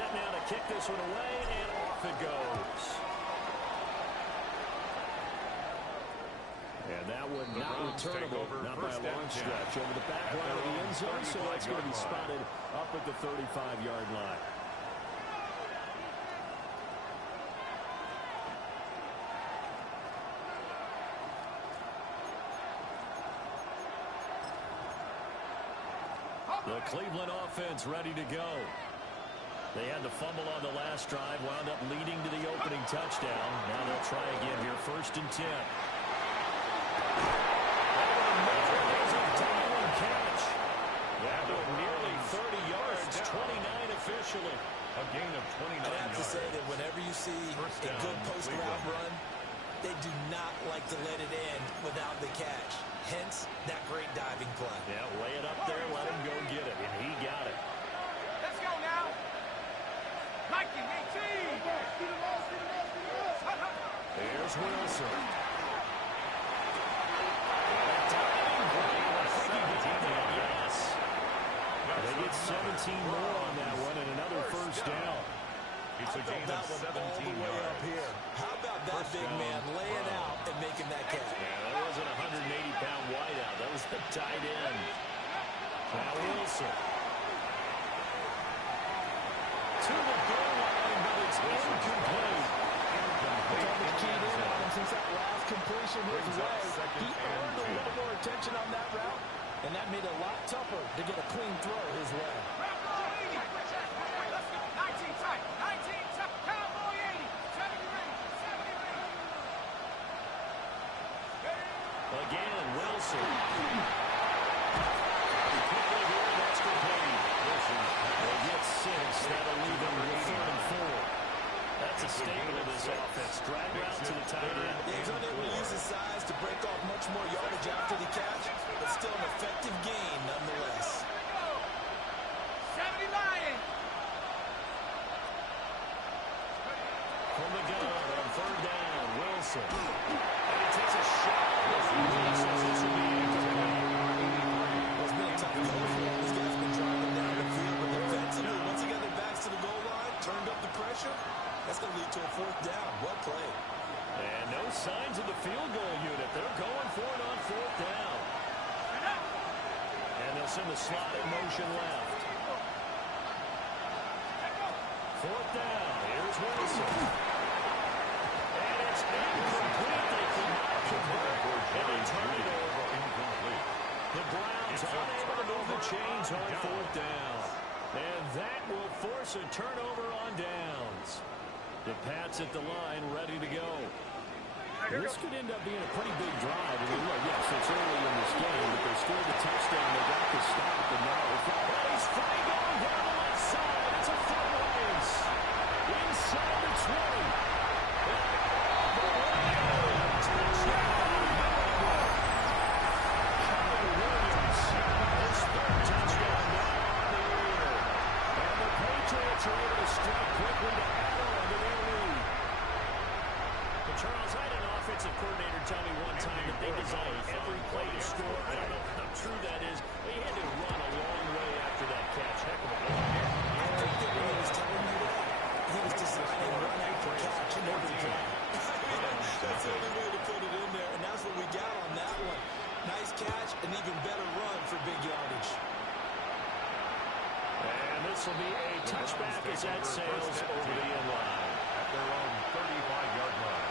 set now to kick this one away, and off it goes. And that one not returnable, not by a long stretch. Over the back line of the end zone, so that's going to be spotted up at the 35-yard line. The Cleveland offense ready to go. They had the fumble on the last drive, wound up leading to the opening touchdown. Now they'll try again here, 1st and 10. Catch. That was nearly 30 yards, 29 officially. A gain of 29 yards. I have to say yards. that whenever you see a good post-route run, they do not like to let it end without the catch. Hence, that great diving play. Yeah, lay it up there, let him go get it, and he got it. Let's go now. Nike 18. There's Wilson. Yes. They get 17 more on that one and another 1st down. It's a gain of 17 yards. Up here. How about that big man laying out and making that catch? Yeah, that wasn't a 180-pound wideout. That was the tight end. Now Wilson. To the goal line, but it's incomplete. Keyed in on him since that last completion his way. He earned a little more attention on that route, and that made it a lot tougher to get a clean throw his way. 19 tight. 19 tight. Cowboy 80. 70 ring. Again, Wilson. Quickly here, that's complete. They get 6. That'll leave them with 3rd and 4. That's a staple of this offense. Drag route to the tight end. He's unable to use his size to break off much more yardage after the catch, but still an effective gain nonetheless. 70 Lions. From the gun on 3rd down, Wilson. And he takes a shot. This will be It's been a tough goal for him. This guy's been driving down the field, but defensively, once he got their backs to the goal line, turned up the pressure, that's going to lead to a 4th down. Well played. And no signs of the field goal unit. They're going for it on 4th down. And they'll send the slot in motion left. 4th down. Here's Wilson. And it's incomplete. They cannot convert. And they turn it over. Incomplete. The Browns unable to move the chains on 4th down. And that will force a turnover on downs. The Pats at the line, ready to go. This could end up being a pretty big drive. I mean, look, yes, it's early in this game, but they scored the touchdown. They got the stop, and now he's free going down the left side. It's a foot race. Inside the 20. The Lions. Touchdown. Kyler Williams. His 3rd touchdown now on the year. And the Patriots are able to strike quickly to add on to their lead. But Charles, I had an offensive coordinator tell me one time that they design every play to score. I don't know how true that is, but he had to run a long way after that catch. Heck of a play. I think that when he was telling me that, he was designing run after catch and every play. That's the only way to put it in there, and that's what we got on that one. Nice catch, an even better run for big yardage. And this will be a touchback as that sails over the end line. At their own 35-yard line.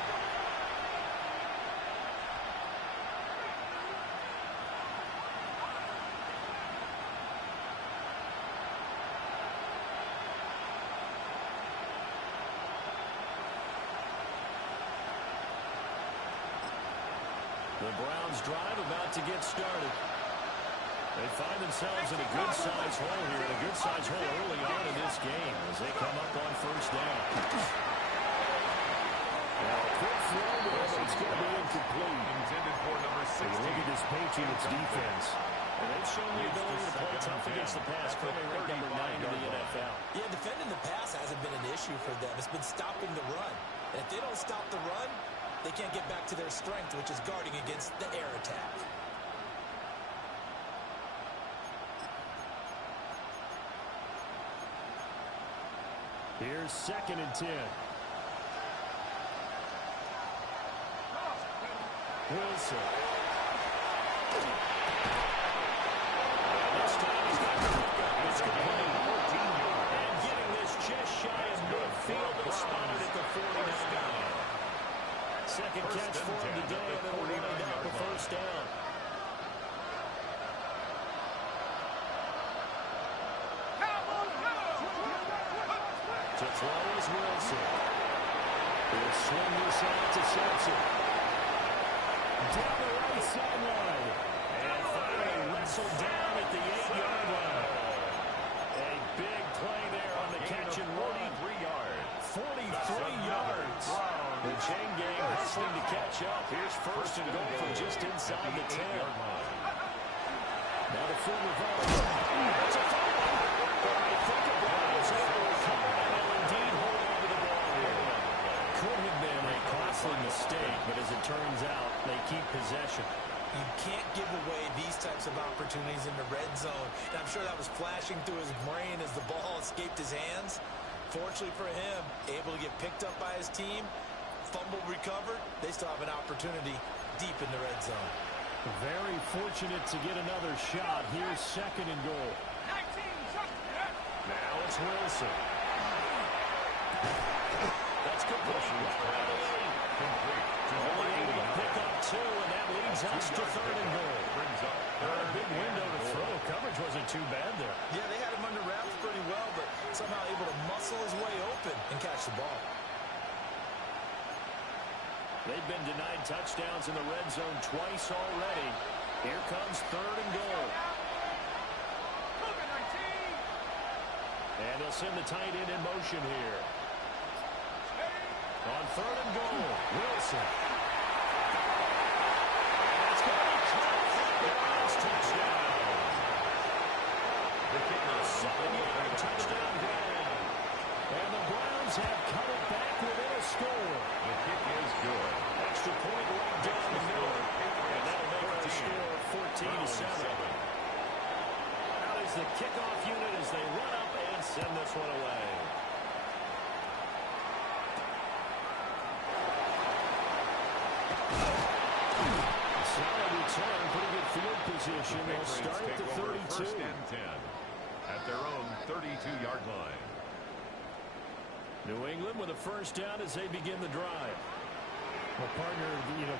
The Browns drive about to get started. They find themselves in a good-sized hole here, and a good-sized hole early on in this game as they come up on 1st down. Now, a quick throw there, but it's going to be incomplete. Intended for number 16. Look at this Patriots defense. And they've shown the ability to play tough against the pass. Currently ranked number 9 in the NFL. Yeah, defending the pass hasn't been an issue for them. It's been stopping the run. And if they don't stop the run, they can't get back to their strength, which is guarding against the air attack. Here's 2nd and 10. Wilson. This time he's got the pickup. It's complete. 14 yards. And getting this just shy of midfield. They'll spot it at the 49. Second catch for him today, and it'll run out the first down. To throw is Wilson. He'll swing this out to Simpson. Down the right sideline. And finally wrestled down at the 8-yard line. A big play there on the catch and run. 43 yards. The chain gang hustling to catch up. Here's 1st and goal from just inside the 10. Now the full revolver. It's a foul. I think the Browns able to recover, and they'll indeed hold on to the ball here. Could have been a costly mistake, but as it turns out, they keep possession. You can't give away these types of opportunities in the red zone. And I'm sure that was flashing through his brain as the ball escaped his hands. Fortunately for him, able to get picked up by his team, fumble recovered. They still have an opportunity deep in the red zone. Very fortunate to get another shot. Here's 2nd and goal. Now it's Wilson. That's good push. Only able to pick up 2, and that leads us to 3rd and goal. A big window to throw. Coverage wasn't too bad there. Yeah, they had him under wraps pretty well, but somehow able to muscle his way open and catch the ball. They've been denied touchdowns in the red zone twice already. Here comes 3rd and goal. And they'll send the tight end in motion here. On 3rd and goal, Wilson. And it's going to be caught for the Browns touchdown. The kicker, a 7-yard touchdown grab. And the Browns have cut it back within a score. The kick is good. Extra point right down the middle. And that'll make the score 14-7. Out is the kickoff unit as they run up and send this one away. Solid return, pretty good field position. They'll start at the 32. 1st and 10 at their own 32-yard line. New England with a first down as they begin the drive. Well, partner,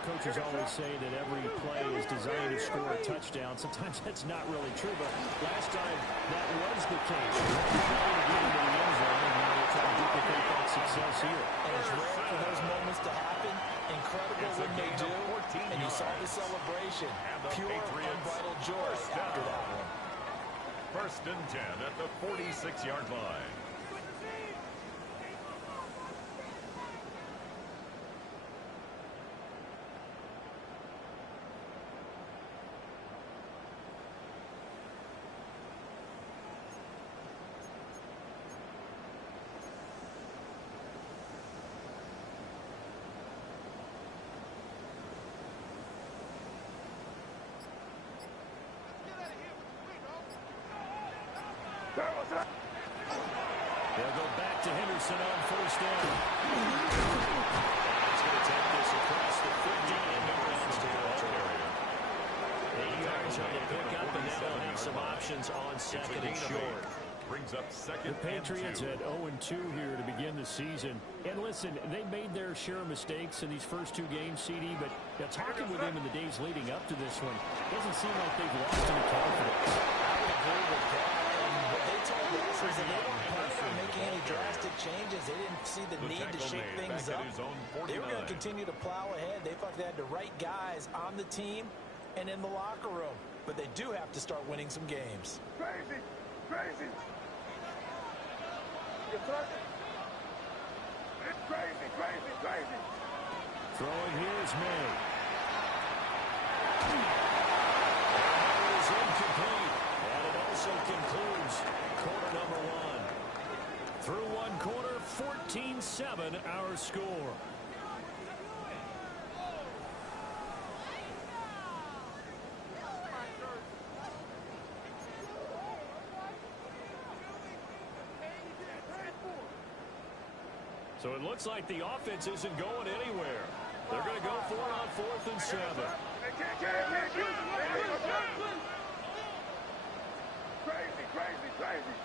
coaches always say that every play is designed to score a touchdown. Sometimes that's not really true, but last time that was the case. They're trying to get into the end zone, and now they're trying to duplicate that success here. And it's rare for those moments to happen. Incredible when they do. And you saw the celebration. Pure, unbridled joy after that one. 1st and 10 at the 46-yard line. They'll go back to Henderson on 1st down. He's going to take this across the 50 into Browns territory. 8 yards on the pickup, and now they'll have some options on 2nd and short. Brings up 2nd The Patriots and 2. at 0-2 here to begin the season. And listen, they made their share of mistakes in these first 2 games, CD, but talking with them in the days leading up to this one, doesn't seem like they've lost any confidence. I agree with that. And what they told us is that they weren't planning on making any drastic changes. They didn't see the need to shake things up. They were going to continue to plow ahead. They thought they had the right guys on the team and in the locker room. But they do have to start winning some games. Crazy! Crazy! It's crazy, crazy, crazy! Throwing here is May. That is incomplete. And it also concludes quarter number 1. Through one quarter, 14-7 our score. So it looks like the offense isn't going anywhere. They're going to go for it on 4th and 7. Crazy.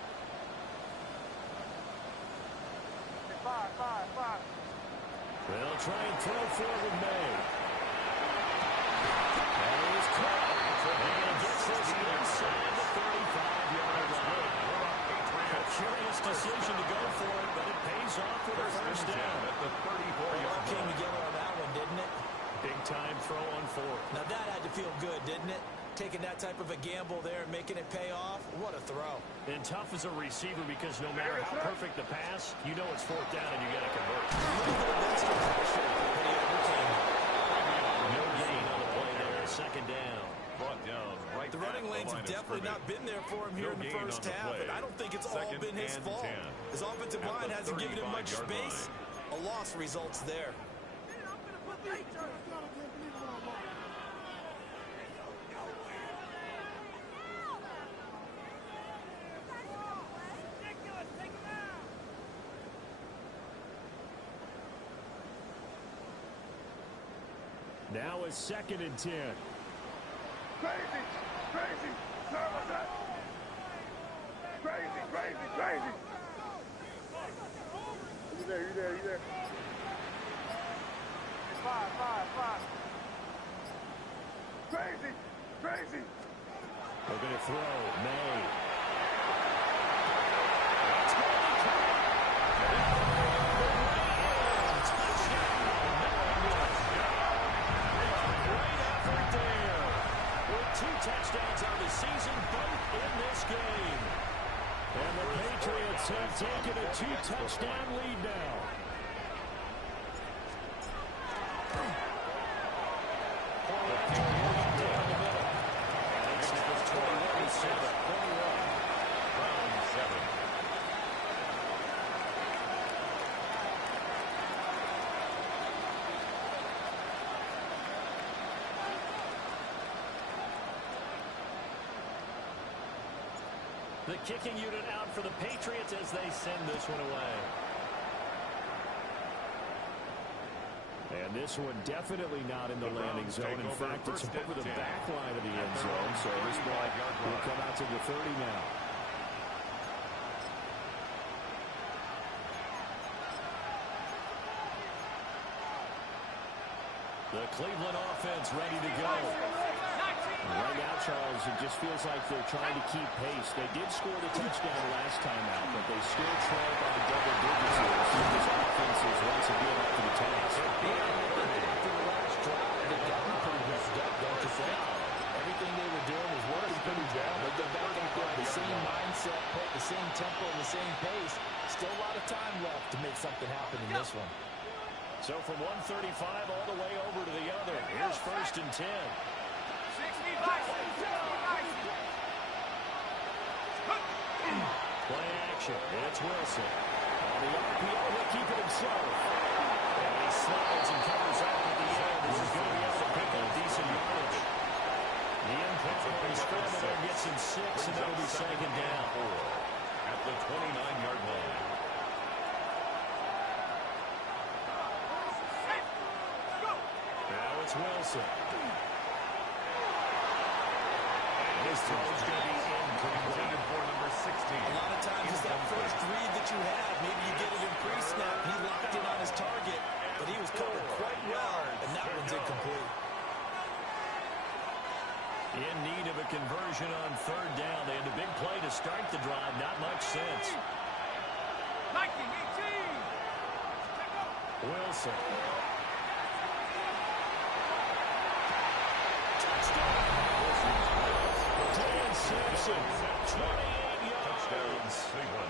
Five. They'll try and throw forward May. And it is caught. And gets this inside the 35-yard line. A curious decision to go for it, but it pays off with a first down. At the 34-yard All came line. together on that one, didn't it? Big-time throw on 4th. Now that had to feel good, didn't it? Taking that type of a gamble there and making it pay off. What a throw. And tough as a receiver because no matter how perfect the pass, you know it's 4th down and you got to convert. A little bit of extra pressure, but he overcame it. No gain on the play there. 2nd down. Brought down right The running at lanes the have line of definitely not scrimmage. been there for him here No in the gain first on the half, play. and I don't think it's all Second been his and fault. 10. His offensive At line the hasn't given him much 35-yard space. A loss results there. Now it's 2nd and 10. Crazy. Sorry about that. Crazy. You there. Five. Crazy. They're going to throw. May. Great effort there. With 2 touchdowns on the season, both in this game. And the Patriots have taken a 2-touchdown lead now. The kicking unit out for the Patriots as they send this one away. And this one definitely not in the landing zone. In fact, it's over the back line of the end zone. So this ball will come out to the 30 now. The Cleveland offense ready to go. Right now, Charles, it just feels like they're trying to keep pace. They did score the touchdown last time out, but they still trail by double digits here. So this offense is once again up to the task. After the last drive, they got them pretty messed up, don't you think? Everything they were doing was working pretty well. They go back out there, the same mindset, the same tempo, and the same pace. Still a lot of time left to make something happen in this one. So from 135 all the way over to the other. Here's 1st and 10. Play action. It's Wilson. On the RPO, he'll keep it himself. And he slides and covers up at the end. This is going to be able to pick up decent yardage. The impromptu scramble there gets him 6, and that'll be 2nd down. At the 29-yard line. Now it's Wilson. This throw is going to be incomplete for number 16. A lot of times it's that first read that you have. Maybe you get it in pre-snap. He locked in on his target, but he was covered quite well, and that one's incomplete. In need of a conversion on 3rd down. They had a big play to start the drive. Not much sense. Wilson. Dan Simpson, 28 yards.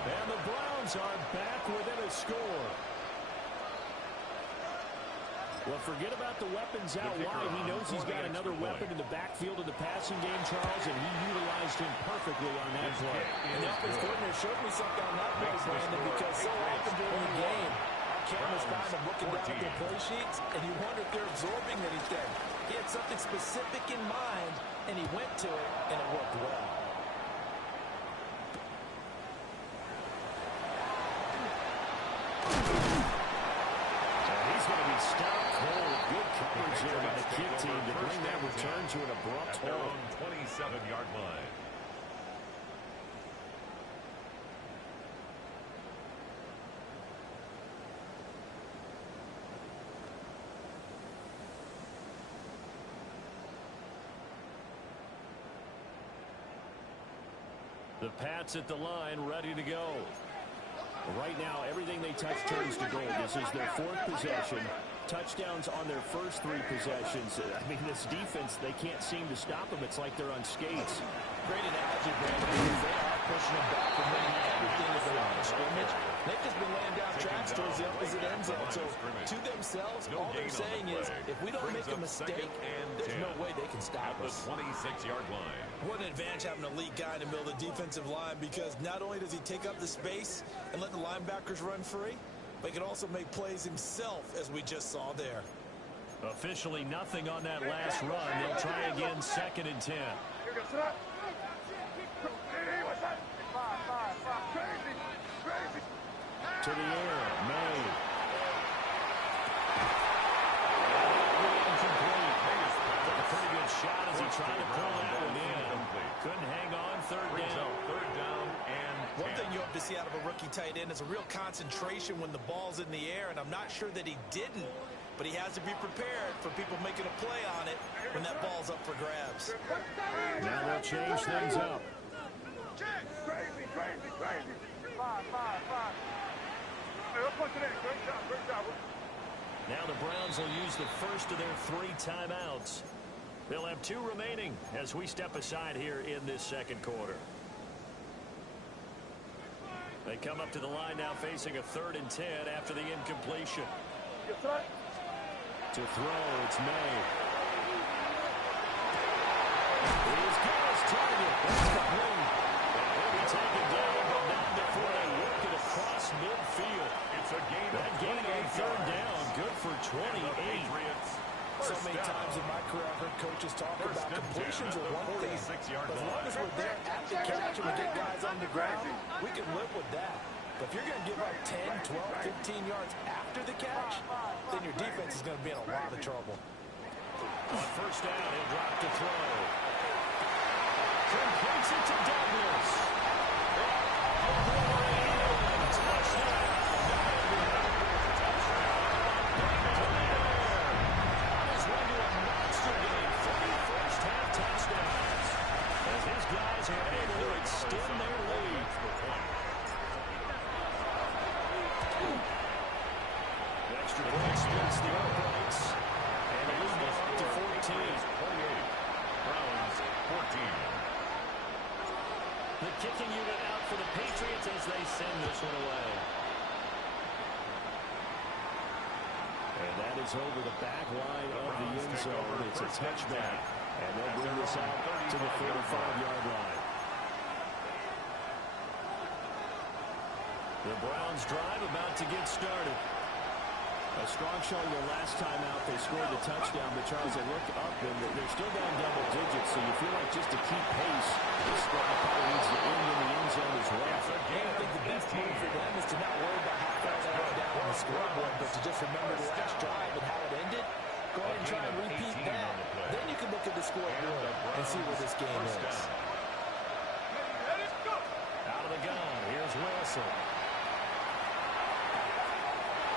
And the Browns are back within a score. Well, forget about the weapons out wide. He knows he's got another weapon in the backfield of the passing game, Charles, and he utilized him perfectly on that play. And the offense coordinator showed me something on that play, Brandon, because so often during the game, our cameras kind of looking down at their play sheets, and you wonder if they're absorbing anything. He had something specific in mind, and he went to it, and it worked well. coverage there by the kick team to bring that return to an abrupt At their halt. own 27-yard line. The Pats at the line, ready to go. Right now, everything they touch turns to gold. This is their fourth possession. Touchdowns on their first three possessions. I mean, this defense, they can't seem to stop them. It's like they're on skates. Great analogy, Brandon, because they are pushing them back from winning everything at the line of scrimmage. They've just been laying down tracks towards the opposite end zone. So, to themselves, all they're saying is, if we don't make a mistake, there's no way they can stop At the us. 26-yard line. What an advantage having an elite guy in the middle of the defensive line, because not only does he take up the space and let the linebackers run free, but he can also make plays himself, as we just saw there. Officially nothing on that last run. They'll try again, 2nd and 10. To the air, May. Incomplete. Took a pretty good shot as he tried to pull that one in. Couldn't hang on, 3rd down. 3rd down and 10. One thing you hope to see out of a rookie tight end is a real concentration when the ball's in the air, and I'm not sure that he didn't, but he has to be prepared for people making a play on it when that ball's up for grabs. Now they'll change things up. Crazy. Five. Hey, let's punch it in. Great job. Now the Browns will use the first of their 3 timeouts. They'll have 2 remaining as we step aside here in this second quarter. They come up to the line now facing a 3rd and 10 after the incompletion. To throw, it's May. He's got his target. That's complete. He'll be taken down, but not before they work it across midfield. It's a gain That gain on 3rd down, good for 28. So many times in my career I've heard coaches talk about completions are one thing, but as long as we're there at the catch and we get guys on the ground, we can live with that. But if you're going to give up 10, 12, 15 yards after the catch, then your defense is going to be in a lot of trouble. On 1st down, he'll drop to throw. Completes it to Douglas. Guys are able to extend their lead. The extra point splits the uprights. And a lead off to 14. 28. Browns 14. The kicking unit out for the Patriots as they send this one away. And that is over the back line of the end zone. It's a touchback. And they'll bring this out to the 45-yard line. The Browns drive about to get started. A strong showing the last time out. They scored the touchdown, but Charles, they look up and they're still down double digits, so you feel like just to keep pace, this drive probably needs to end in the end zone as well. And I think the best move for them is to not worry about how far they go down on the scoreboard, but to just remember the last drive and how it ended. Go ahead and try and repeat that. Then you can look at the scoreboard and see where this game is. Out of the gun, here's Wilson.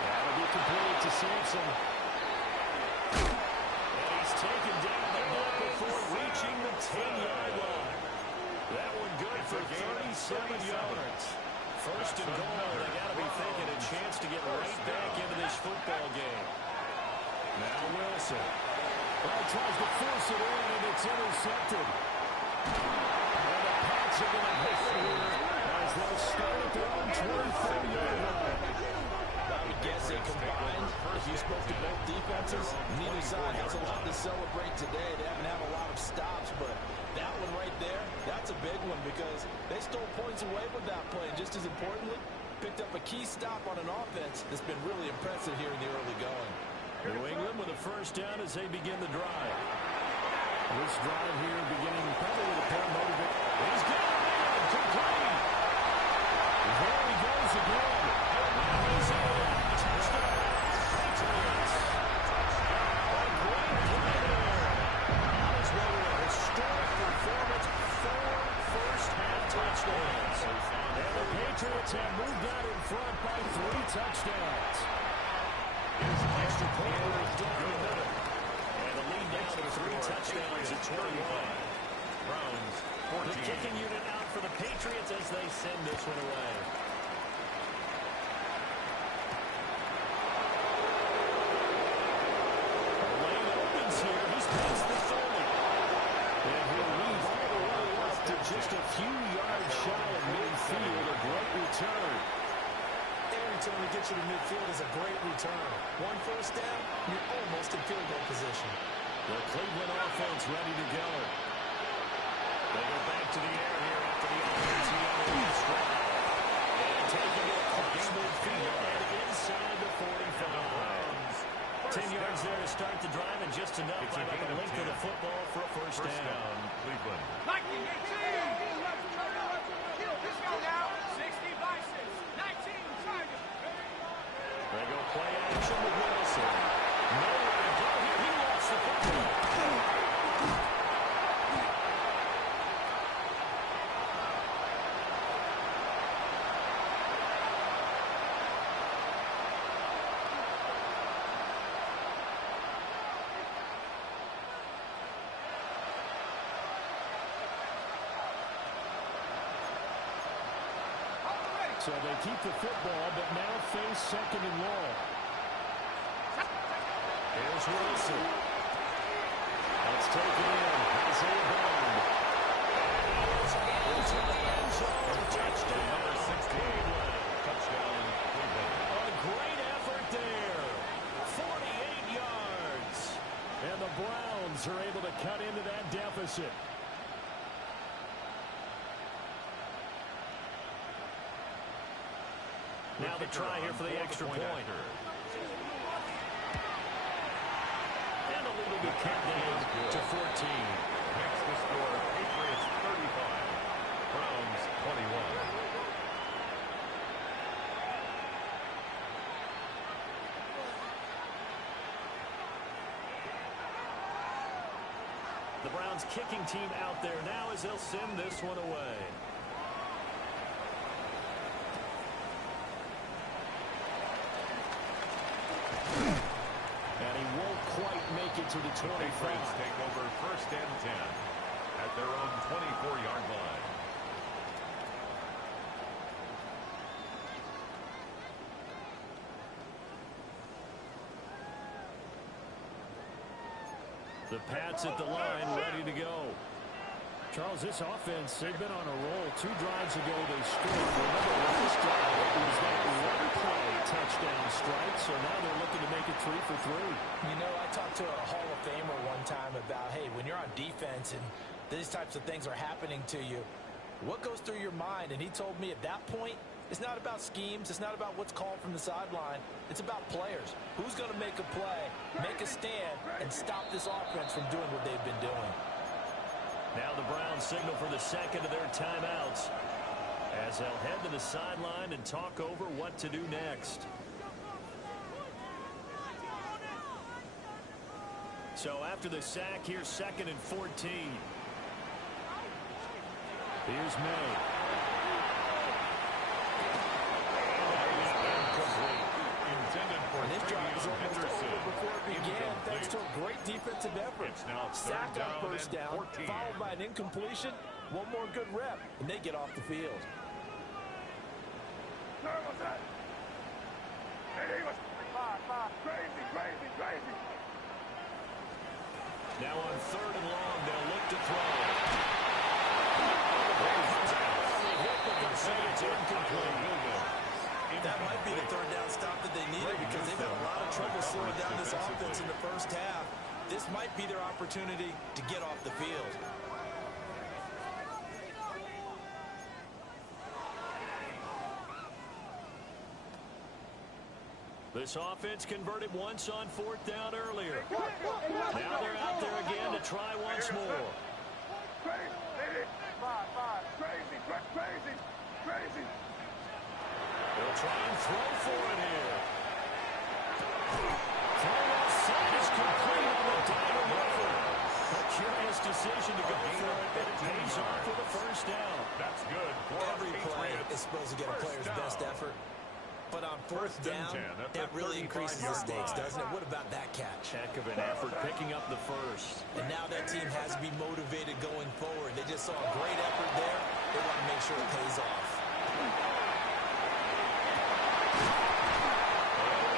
That'll be complete to Sampson. And he's taken down, but not before reaching the 10-yard line. That one good for 37 yards. 1st and goal, they got to be thinking a chance to get right back into this football game. Now Wilson. Well, tries to force it in, and it's intercepted. And the Pats are going to hit here as they'll start at their own 23-yard line. I would guess they combined. If you spoke to both defenses, neither side has a lot to celebrate today. They haven't had a lot of stops, but that one right there, that's a big one because they stole points away with that play. And just as importantly, picked up a key stop on an offense that's been really impressive here in the early going. New England with a 1st down as they begin the drive. This drive here beginning probably with a pair of motivated. He's got it! Complete! There he goes again. And he's in. Touchdown! Patriots. A great touchdowns. Extra point right down the middle. And the lead now to 3 touchdowns at 21. Browns, 14. The kicking unit out for the Patriots as they send this one away. The lane opens here. He's past the 30. And he'll weave all the way up to just a few yards shy of midfield. A great return. Every time we get you to midfield is a great return. 1 first down, you're almost in field goal position. The Cleveland offense ready to go. They go back to the air here after the offense on the last drive. And taking it across midfield and inside the 45. 10 yards there to start the drive and just enough by about the length of the football for a first down. Cleveland. 19, 18. Let's go now. 60 Bisons. 19 Tigers. They go play action with Wilson. Nowhere to go here. He lost the football. So they keep the football, but now face second and long. Here's Wilson. Let's take it in. Isaiah Bond. Into the end zone. Touchdown. Number 16. Touchdown, Cleveland. A great effort there. 48 yards. And the Browns are able to cut into that deficit. Now the try here for the extra point. And a little bit cut down to 14. Next the score, Patriots 35. Browns 21. The Browns kicking team out there now as they'll send this one away. And he won't quite make it to the 25. Patriots take over first and 10 at their own 24-yard line. The Pats at the line ready to go. Charles, this offense, they've been on a roll. 2 drives ago they scored. Remember, last drive it was that one play touchdown strike, so now they're looking to make it 3 for 3. You know, I talked to a Hall of Famer one time about, hey, when you're on defense and these types of things are happening to you, what goes through your mind? And he told me at that point, it's not about schemes. It's not about what's called from the sideline. It's about players. Who's going to make a play, make a stand, and stop this offense from doing what they've been doing? Now the Browns signal for the second of their timeouts as they'll head to the sideline and talk over what to do next. So after the sack, here's 2nd and 14. Here's May. And this drive was almost over before it began, thanks to a great defensive effort. Sack on first down, followed by an incompletion. One more good rep, and they get off the field. Now on 3rd and long, they'll look to throw. It's incomplete. That might be the 3rd down stop that they needed because they've had a lot of trouble slowing down this offense in the first half. This might be their opportunity to get off the field. This offense converted once on 4th down earlier. Now they're out there again to try once more. They'll try and throw for it here. Throw outside is complete on the diamond effort. A curious decision to go for it, but it pays off for the first down. That's good. Every play is supposed to get a player's best effort. But on fourth down, that really increases the stakes, doesn't it? What about that catch? Heck of an effort picking up the first. And now that team has to be motivated going forward. They just saw a great effort there. They want to make sure it pays off.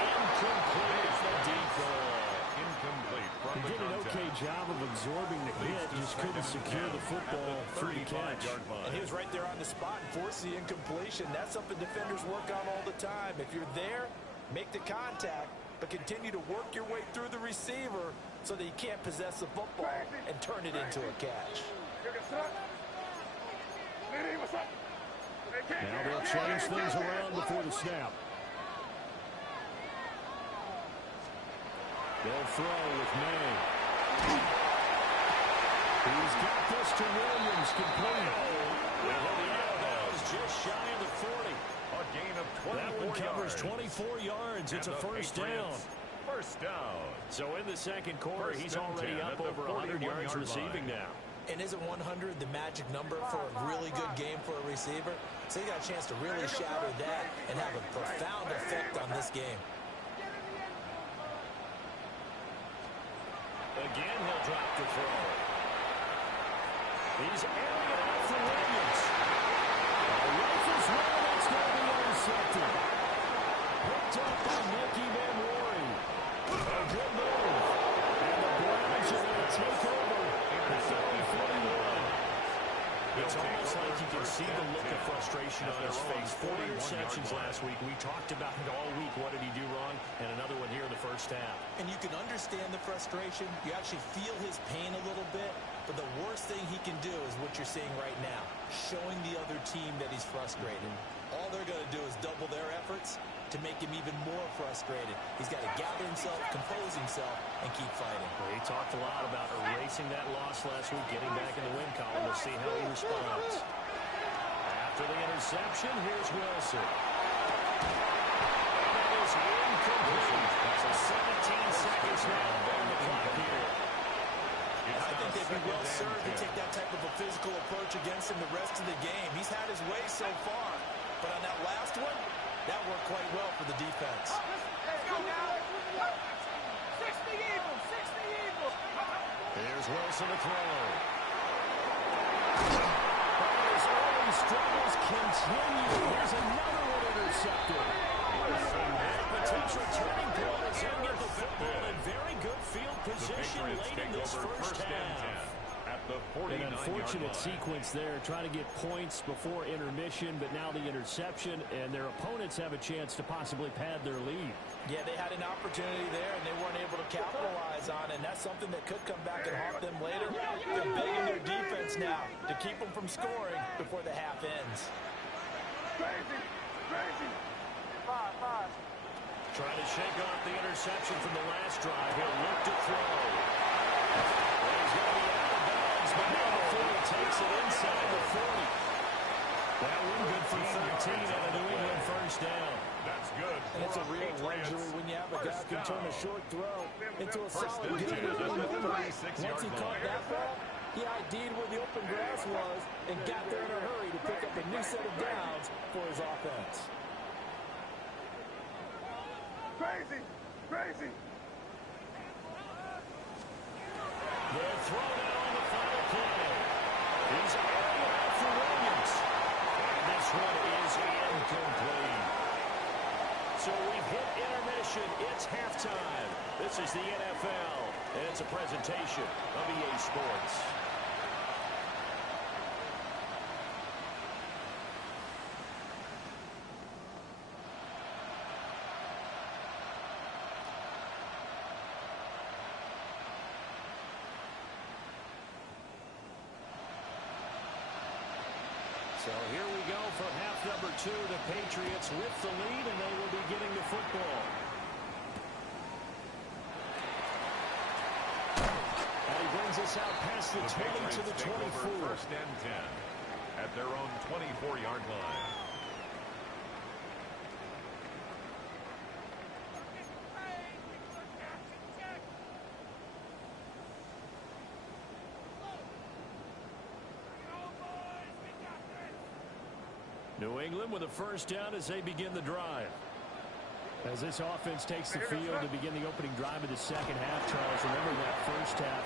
Incomplete. It's the deep ball. Incomplete. He did an okay job of absorbing the hit, just couldn't secure the football through the catch. And he was right there on the spot and forced the incompletion. That's something defenders work on all the time. If you're there, make the contact, but continue to work your way through the receiver so that you can't possess the football and turn it into a catch. Now they'll change things around before the snap. They'll throw with May. He's got this to Williams, complete. Just shy of the 40. A gain of 24 That one covers yards. 24 yards. It's a first down. First down. So in the second quarter, First he's and already 10 up at the over 100 yards 41-yard receiving line. now. And isn't 100 the magic number for a really good game for a receiver? So he got a chance to really shatter that and have a profound effect on this game. Again, he'll drop the throw. He's airing it out for Williams. Rifles one, it's going to be intercepted. Picked up by Nicky Van Rory. A good move. And the Browns are going to take over the 30-41. It's almost like you can see the look of frustration on his face. 4 interceptions last week. We talked about it all week. What did he do wrong? And another one here in the first half. And you can understand the frustration. You actually feel his pain a little bit. But the worst thing he can do is what you're seeing right now, showing the other team that he's frustrated. All they're going to do is double their efforts to make him even more frustrated. He's got to gather himself, compose himself, and keep fighting. Well, he talked a lot about erasing that loss last week, getting back in the win column. We'll see how he responds. After the interception, here's Wilson. That is incomplete. So 17 seconds now on the clock here. I think they'd be well served to take that type of a physical approach against him the rest of the game. He's had his way so far, but on that last one, that worked quite well for the defense. Let's go now. 60 Eagles, 60 Eagles. Here's Wilson to throw. His early struggles continue. Here's another one intercepted. And a potential turning point as he'll get the football in very good field position late in this first half. At the An 49-yard unfortunate line. sequence there, trying to get points before intermission, but now the interception, and their opponents have a chance to possibly pad their lead. Yeah, they had an opportunity there, and they weren't able to capitalize on it, and that's something that could come back and haunt them later. They're begging their defense now to keep them from scoring before the half ends. Crazy. Five. Trying to shake off the interception from the last drive. He'll look to throw. Well, he's going to be out of bounds, but now the 40 takes it inside the 40. That one good for 13 and a New England first down. That's good. And it's a real luxury when you have a guy who can turn a short throw into a solid and 10 gain. at the Once 36-yard he caught line. that ball, he ID'd where the open grass was and got there in a hurry to pick up a new set of downs for his offense. Crazy. They'll throw now on the final play. He's airing it out for Williams. And this one is incomplete. So we've hit intermission. It's halftime. This is the NFL, and it's a presentation of EA Sports. So here we go for half number 2. The Patriots with the lead, and they will be getting the football. And he brings us out past the 20 to the 24. First and 10 at their own 24-yard line. New England with a first down as they begin the drive. As this offense takes the field to begin the opening drive of the second half, Charles, remember that first half,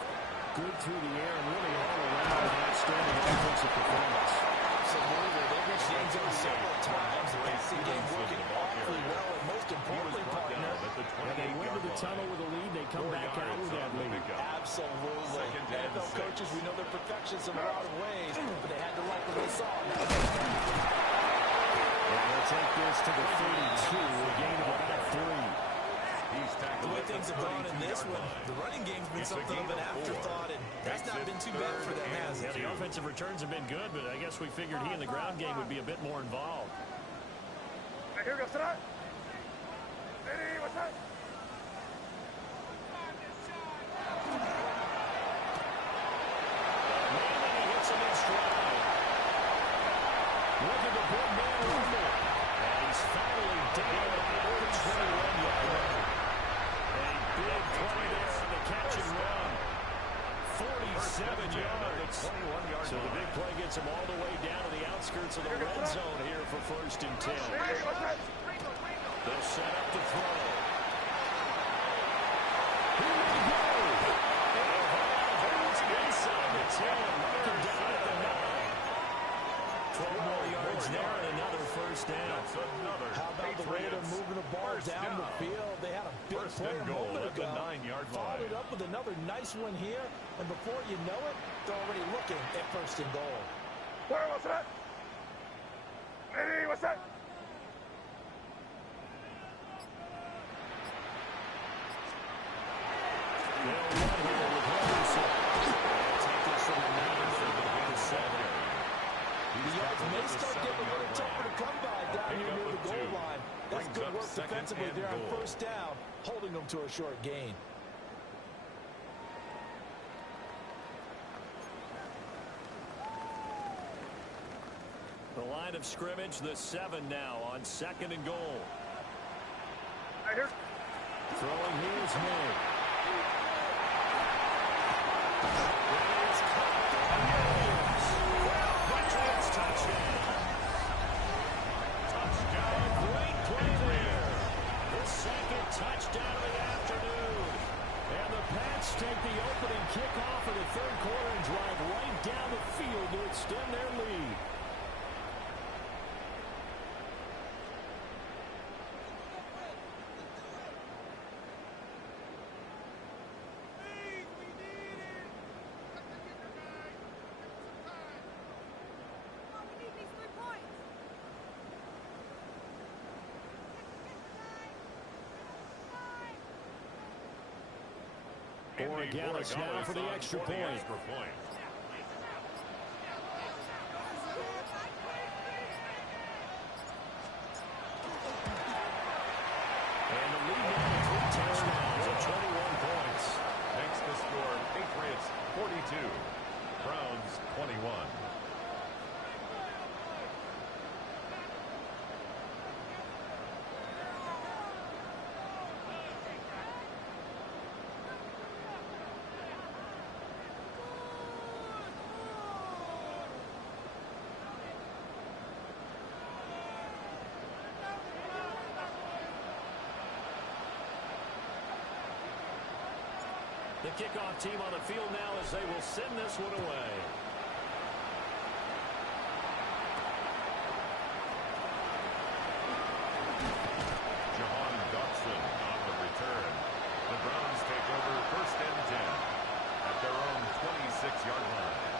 good through the air and really all around an outstanding offensive performance. Absolutely. They reached the end zone several times. The passing game working awfully well, and most importantly, partner, when they went to the tunnel with a lead, they come back out with that lead. Absolutely. NFL coaches, we know they're perfectionists in a lot of ways, but they had to like what they saw. They'll take this to the 32, a gain of about 3. The way things have gone in this one, the running game's been something of an afterthought, and that's not been too bad for them, has it? Yeah, the offensive returns have been good, but I guess we figured he in the ground game would be a bit more involved. Hey, here we go, sit up. Hey, what's that? Manning, he hits him in stride. Look at the big man rumble. And he's finally down at the 21-yard line. A big play there on the catch and run. 47 yards. So the big play gets him all the way down to the outskirts of the red zone here for 1st and 10. They'll set up the throw. He may go. And inside the 10. Knocking down at the 9. 12 more yards there and another 1st down. How about the way they're moving the ball down the field? They had a big play a moment ago. Followed up with another nice one here, and before you know it, they're already looking at 1st and goal. Where was that? Hey, what's that? They'll run here with Robinson. Take this from the 9 to the 7. The yards may start getting a little tougher to come by down here near the goal line. That's good work defensively there on 1st down, holding them to a short gain. The line of scrimmage, the 7 now on 2nd and goal. Hey, here. Throwing here is May. Patriots touchdown. Great play there. The 2nd touchdown of the afternoon. And the Pats take the opening kickoff of the 3rd quarter and drive right down the field to extend their lead. Borregales now for the extra point. And the lead now to 3 touchdowns at 21 points. Makes the score Patriots 42, Browns 21. The kickoff team on the field now as they will send this one away. Jahan Dotson on the return. The Browns take over 1st and 10 at their own 26-yard line.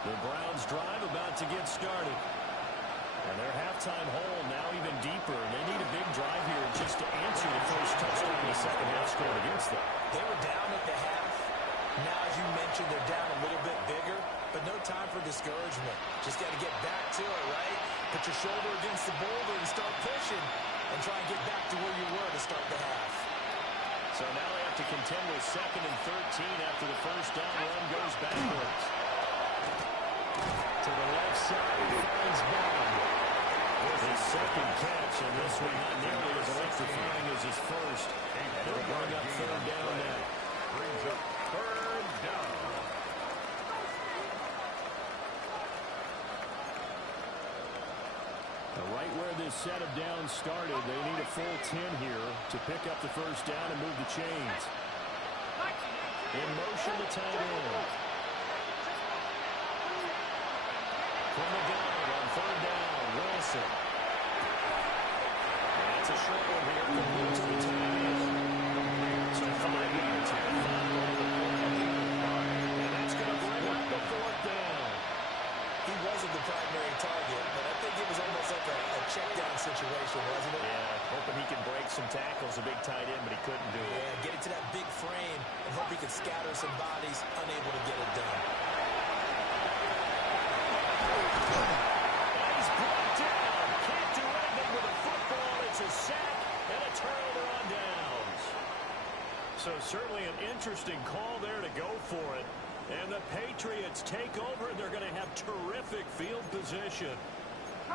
The Browns drive about to get started. And their halftime hole now even deeper. They need a big drive here just to answer the first touchdown in the second half scored against them. They were down at the half. Now, as you mentioned, they're down a little bit bigger, but no time for discouragement. Just got to get back to it, right? Put your shoulder against the boulder and start pushing and try and get back to where you were to start the half. So now they have to contend with 2nd and 13 after the first down run goes backwards. To the left side, he finds Bond. The second catch, and this one not nearly as electrifying as his first. And it'll bring up third down now. Brings up third down. Right where this set of downs started, they need a full 10 here to pick up the first down and move the chains. In motion, the tight end. From the gun on third down, Wilson. That's a short one here. Complete to the tight end. So 5 yards here. And that's going to bring up the fourth down. He wasn't the primary target, but I think it was almost like a check-down situation, wasn't it? Yeah, hoping he can break some tackles, a big tight end, but he couldn't do it. Yeah, get it to that big frame and hope he can scatter some bodies, unable to get it done. And he's brought down. Can't do anything with a football. It's a sack and a turnover on downs. So certainly an interesting call there to go for it. And the Patriots take over, and they're going to have terrific field position.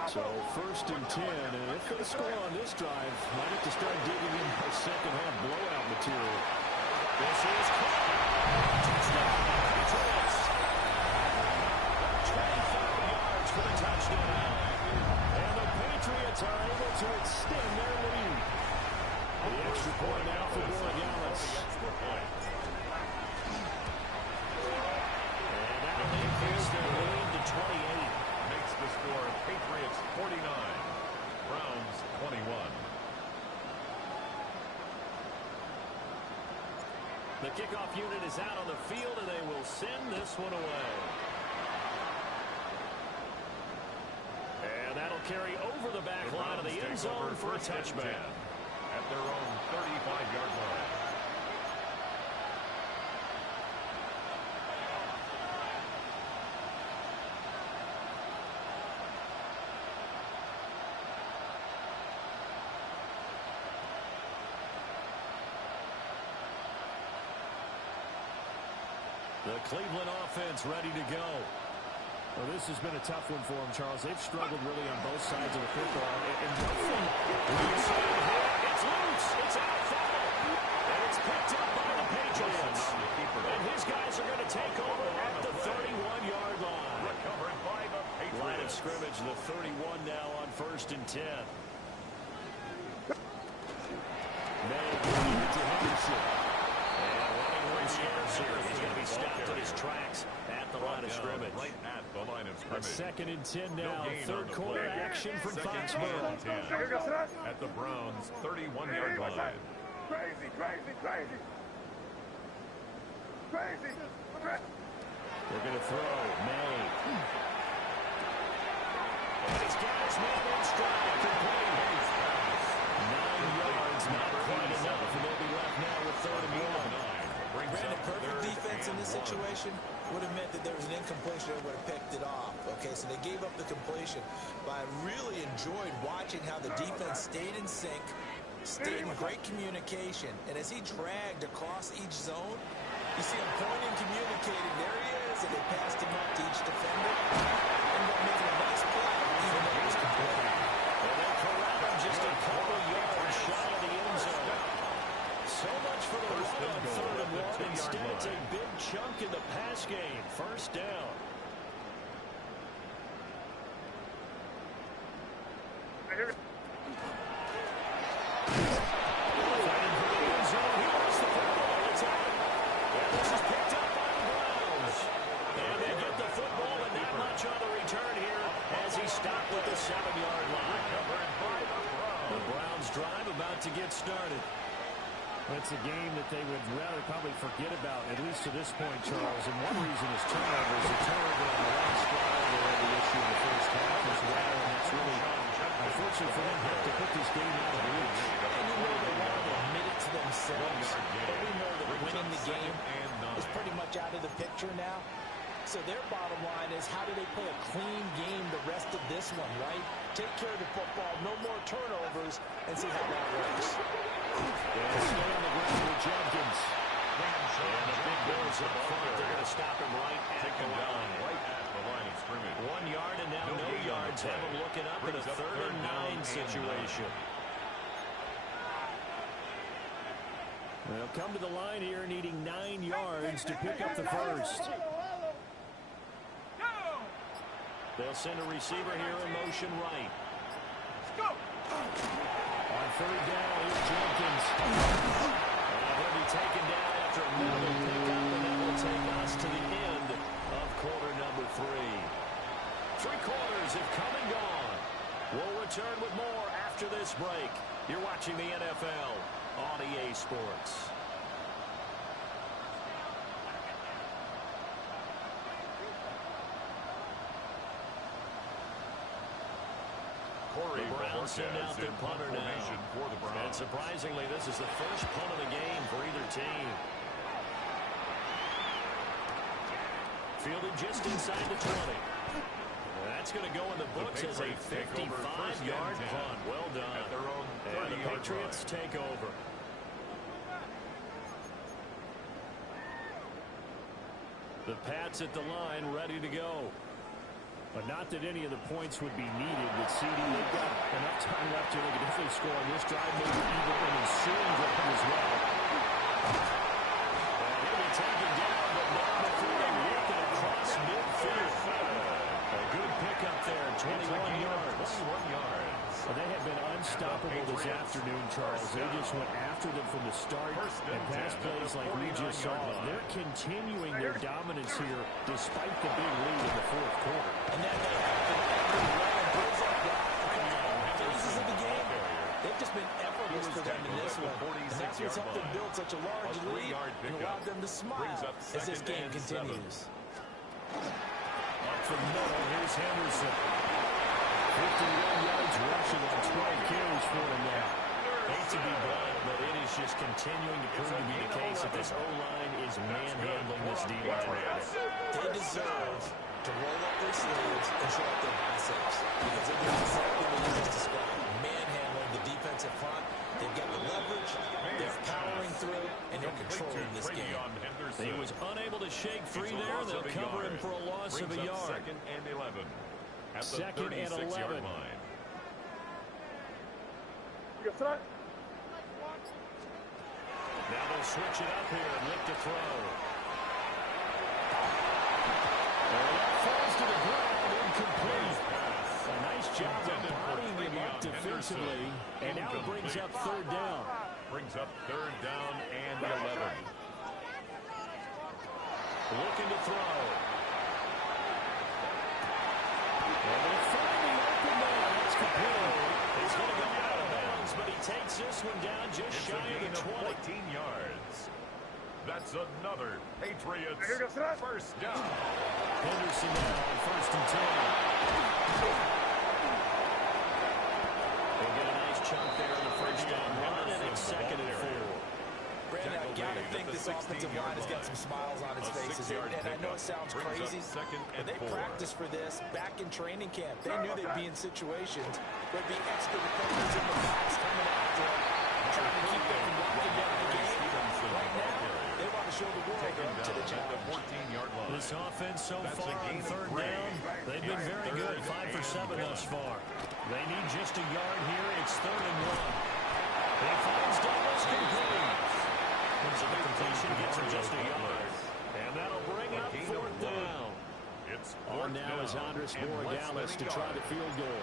So first and 10, and if they score on this drive, might have to start digging in for second-half blowout material. This is caught. Touchdown, Patriots. 25 yards for the touchdown. And the Patriots are able to extend their lead. The extra point now for Borregales. And that'll increase their lead to 28. Makes the score Patriots 49, Browns 21. The kickoff unit is out on the field, and they will send this one away. And that'll carry over the back line of the end zone for a touchback. At their own 35-yard line. The Cleveland offense ready to go. Well, this has been a tough one for them, Charles. They've struggled really on both sides of the football. And it's loose. It's out of foul. And it's picked up by the Patriots. And his guys are going to take over at the 31-yard line. Recovered by the Patriots. Line of scrimmage, the 31 now on first and 10. May to Henderson. He's going to be stopped in his tracks at the line of scrimmage. Right at the line of scrimmage. Second and 10 now. Third quarter action from Foxborough. At the Browns' 31-yard line. Crazy, crazy, crazy. Crazy. They're going to throw. May. And he's got his man in stride. Complete. 9 yards, not quite enough. And they'll be left now with third and 1. Brandon, perfect defense in this situation would have meant that there was an incompletion and would have picked it off. Okay, so they gave up the completion. But I really enjoyed watching how the defense stayed in sync, stayed in great communication. And as he dragged across each zone, you see him pointing, communicating. There he is, and they passed him up to each defender. Ended up making a nice play, even though it was complete. And then Corral just a couple yards shy of the end zone. So much for the run on third and 1. Instead, it's a big chunk in the pass game. First down. This is picked up by the Browns. And they get the football, and not much on the return here as he stopped at the 7-yard line. The Browns drive about to get started. It's a game that they would rather probably forget about, at least to this point, Charles. And one reason is turnovers. A turnover on the last drive, they had the issue in the first half as well. And it's really, unfortunate for them, have to put this game out of reach. And you know they want to admit it to themselves. But we know that winning the game is pretty much out of the picture now. So their bottom line is, how do they play a clean game the rest of this one, right? Take care of the football, no more turnovers, and see how that works. Yeah, stay on the ground with Jenkins. And the big boys up front, they're going to stop him right at the line. Right at the line of scrimmage. 1 yard and now no yards have them looking up in a 3rd and 9 situation. They'll come to the line here needing 9 yards to pick up the first. They'll send a receiver here in motion right. On 3rd down, here's Jenkins. He'll be taken down after another pickup, and that will take us to the end of quarter number 3. 3 quarters have come and gone. We'll return with more after this break. You're watching the NFL on EA Sports. The Browns send out their punter now. And surprisingly, this is the first punt of the game for either team. Fielded just inside the 20. That's going to go in the books as a 55-yard punt. Well done. And the Patriots take over. The Pats at the line, ready to go. But not that any of the points would be needed with CD. They've got enough time left to definitely score on this drive, maybe even an ensuing drive as well. And he'll be taken down, but not before they work it across midfield. A good pickup there, 21 yards. 21 yards. Well, they have been unstoppable this afternoon, Charles. They just went after them from the start and pass plays like we just saw. They're continuing their dominance here despite the big lead in the 4th quarter. And that may happen every way in plays like that. Phases of the game, they've just been effortless for them in this one. And that's what's helped them build such a large lead and allowed them to smile as this game continues. Up from the middle, here's Henderson. 51 yards rushing on 12 carries for him now. Hate to be blunt, but it is just continuing to prove to be the case that this O-line is manhandling this D-line. They deserve to roll up their sleeves and show up their biceps because they're doing exactly what you just described. Manhandling the defensive front. They've got the leverage, they're powering through, and they're controlling this game. He was unable to shake free there. They'll cover him for a loss of a yard. 2nd and 11. At the 2nd and 11. line. Now they'll switch it up here and look to throw. Falls to the ground, incomplete. A nice job of bodying him up defensively, and now it brings up 3rd down. Brings up 3rd down and 11. Looking to throw. And they'll find the open man. That's complete. He's going to go out of bounds, but he takes this one down just shy of the 20. 14 yards. That's another Patriots first down. Henderson now on 1st and 10. They get a nice chunk there on the 1st down run, and it's 2nd and 4. Brandon, I got to think this offensive line has got some smiles on its faces. And I know it sounds crazy, but they practiced for this back in training camp. They knew they'd be in situations where there'd be extra defenders in the box coming after them, trying to keep them from walking down the game. Right now, they want to show the world they're up to the challenge. 14-yard line. This offense so far on 3rd down, they've been very good, 5 for 7 thus far. They need just a yard here. It's 3rd and 1. He finds Douglas complete. So the completion gets him just a yard. And that'll bring up 4th down. On now is Andres Borregales to try the field goal.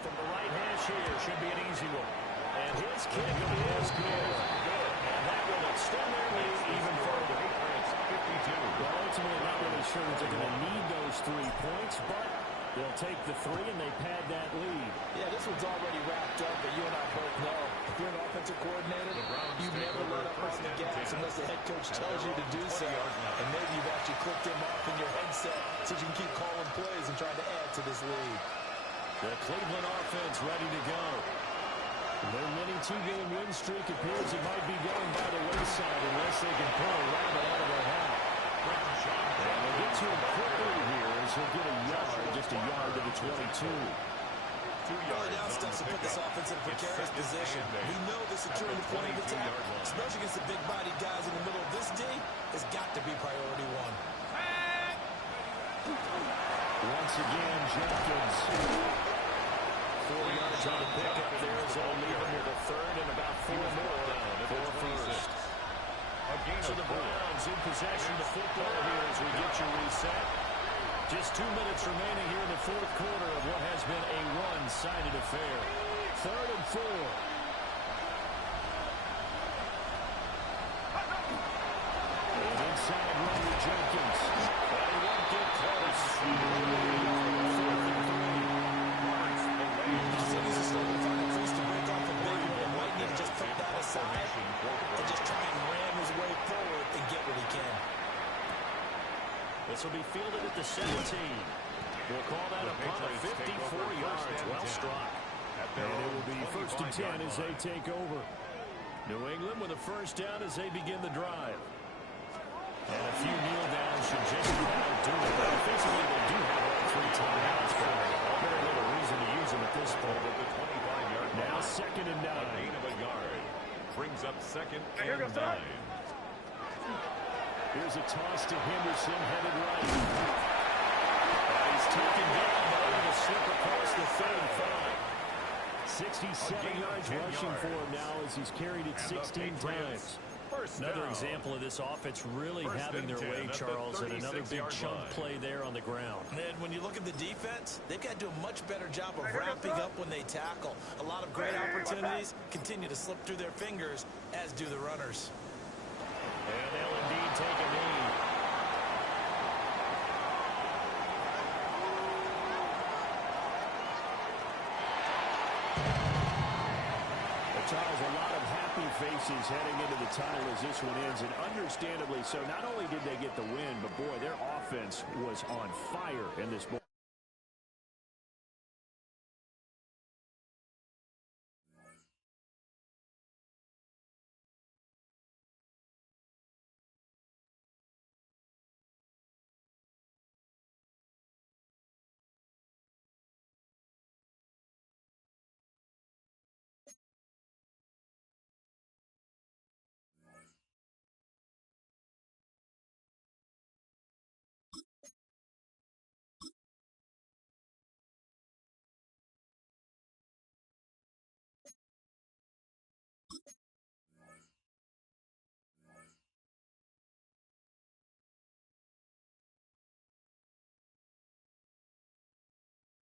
From the right hash here, should be an easy one. And his kick is good. And that will extend their lead even further. 52. Well, ultimately, not really sure that they're going to need those 3 points, but they'll take the 3 and they pad that lead. Yeah, this one's already wrapped up, but you and I both know if you're an offensive coordinator, you never let up on the gas unless the head coach tells you to do so. And maybe you've actually clicked him off in your headset so you can keep calling plays and trying to add to this lead. The Cleveland offense ready to go. Their winning 2-game win streak appears it might be going by the wayside unless they can pull a rabbit out of their hat. And they get to him quickly here as he'll get a yard, just a yard to the 22. Early down steps to put this offense in a precarious position. We know this securing the point of attack, especially against the big-bodied guys in the middle of this D, has got to be priority 1. Once again, Jenkins. 4 yards on the pickup there as they'll leave him with a third and about 4 more for first. So the Browns in possession of the football here as we get you reset. Just 2 minutes remaining here in the fourth quarter of what has been a one-sided affair. 3rd and 4. And inside run with Jenkins. But he won't get close. City's just looking for an increase to break off a big one. Might need to just put that aside and just try and ram his way forward and get what he can. This will be fielded at the 17. We'll call that a punt of 54 yards. Well struck. And it will be 1st and 10 as they take over. New England with a first down as they begin the drive. And a few kneel downs should just about do it. Offensively, they do have all 3 timeouts, but very little reason to use them at this point. Now 2nd and 9. Gain of a yard. Brings up 2nd and 9. Here's a toss to Henderson, headed right. He's taken down, but able to slip across the 35. 67 yards rushing for him now as he's carried it 16 times. Another example of this offense really having their way, Charles, and another big chunk play there on the ground. And when you look at the defense, they've got to do a much better job of wrapping up when they tackle. A lot of great opportunities continue to slip through their fingers, as do the runners. And they'll indeed take a knee. Charles, a lot of happy faces heading into the tunnel as this one ends, and understandably so. Not only did they get the win, but boy, their offense was on fire in this ball.